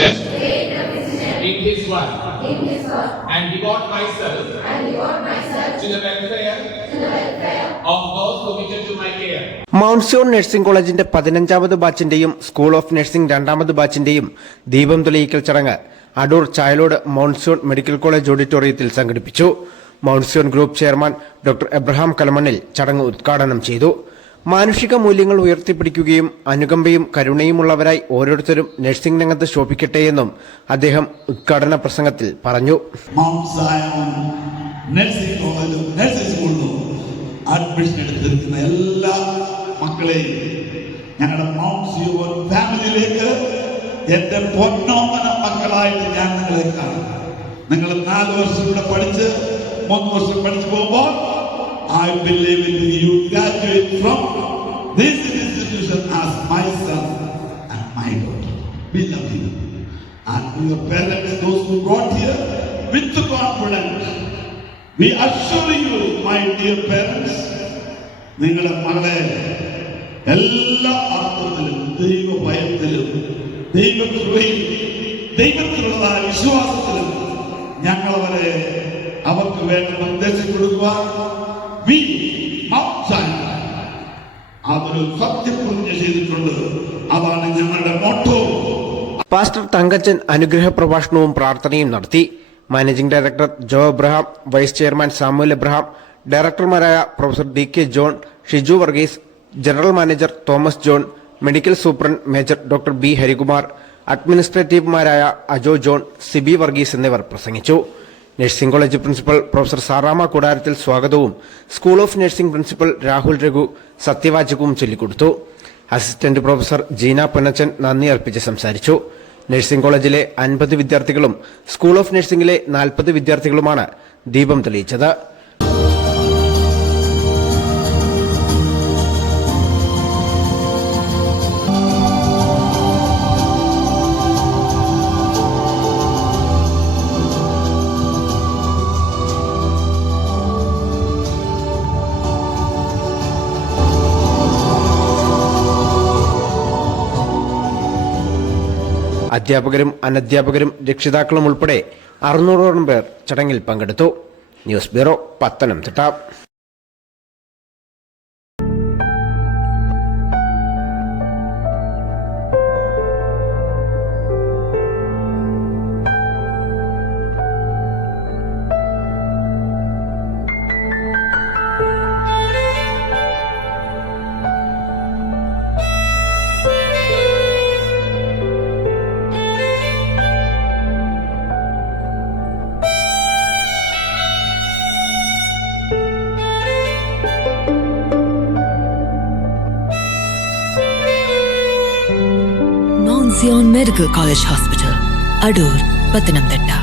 physician in his work, and devote myself to the welfare of those committed to my care. Mount Zion nursing കോളേജിന്റെ 15ാമത് ബാച്ചിന്റെയും school of nursing 2ാമത് ബാച്ചിന്റെയും ദീപം തെളിയിക്കൽ ചടങ്ങ് Adoor Chayalode Mount Zion medical college ഓഡിറ്റോറിയത്തിൽ സംഘടിപ്പിച്ചു. Mount Zion group chairman doctor Abraham Kalamannil ചടങ്ങ് ഉദ്ഘാടനം ചെയ്തു. മാനുഷിക മൂല്യങ്ങൾ ഉയർത്തിപ്പിടിക്കുകയും അനുകമ്പയും കരുണയുമുള്ളവരായി ഓരോരുത്തരും നഴ്സിംഗ് രംഗത്ത് ശോഭിക്കട്ടെയെന്നും അദ്ദേഹം ഉദ്ഘാടന പ്രസംഗത്തിൽ പറഞ്ഞു. അഡ്മിഷൻ എടുത്തിരിക്കുന്ന എല്ലാ മക്കളെയും ഞങ്ങളുടെ മൗണ്ട് സിയോൺ ഫാമിലിയിലേക്ക് എന്റെ പൊന്നോമന മക്കളായിട്ട് ഞാൻ നിങ്ങളെ കാണും. നിങ്ങൾ 4 വർഷം കൂടെ പഠിച്ച് 3 വർഷം പഠിച്ചു പോകുമ്പോൾ I believe in you graduate from this institution as my son and my daughter. We love you. And to your parents, those who got here with the confidence, we assure you, my dear parents, നിങ്ങളുടെ മകളെ എല്ലാ അർത്ഥത്തിലും ദൈവഭയത്തിലും ദൈവകൃപയിലും ദൈവത്തിലുള്ളതായ വിശ്വാസത്തിലും ഞങ്ങൾ അവർക്ക് വേണ്ട നിർദ്ദേശം കൊടുക്കുവാൻ അതൊരു സത്യപ്രതിജ്ഞ ചെയ്തിട്ടുണ്ട്. അതാണ് ഞങ്ങളുടെ മോട്ടോ. പാസ്റ്റർ തങ്കച്ചൻ അനുഗ്രഹ പ്രഭാഷണവും പ്രാർത്ഥനയും നടത്തി. Managing director Jo Abraham, vice chairman Samuel Abraham, ഡയറക്ടർമാരായ professor DK John, Shiju Varghese, general manager Thomas John, medical superintendent major doctor B Harikumar, അഡ്മിനിസ്ട്രേറ്റീവുമാരായ അജോ ജോൺ, സിബി വർഗീസ് എന്നിവർ പ്രസംഗിച്ചു. Nursing college principal professor Saramma Koodarathil സ്വാഗതവും school of nursing principal Rahul Raghu സത്യവാചകവും ചൊല്ലിക്കൊടുത്തു. അസിസ്റ്റന്റ് പ്രൊഫസർ ജീന പൊന്നച്ചൻ നന്ദി അർപ്പിച്ച് സംസാരിച്ചു. നഴ്സിംഗ് കോളേജിലെ 50 വിദ്യാർത്ഥികളും സ്കൂൾ ഓഫ് നഴ്സിംഗിലെ 40 വിദ്യാർത്ഥികളുമാണ് ദീപം തെളിയിച്ചത്. അധ്യാപകരും അനധ്യാപകരും രക്ഷിതാക്കളും ഉൾപ്പെടെ 600ഓളം പേർ ചടങ്ങിൽ പങ്കെടുത്തു. News bureau, Pathanamthitta. Mount Zion Medical College Hospital, Adur, Pathanamthitta.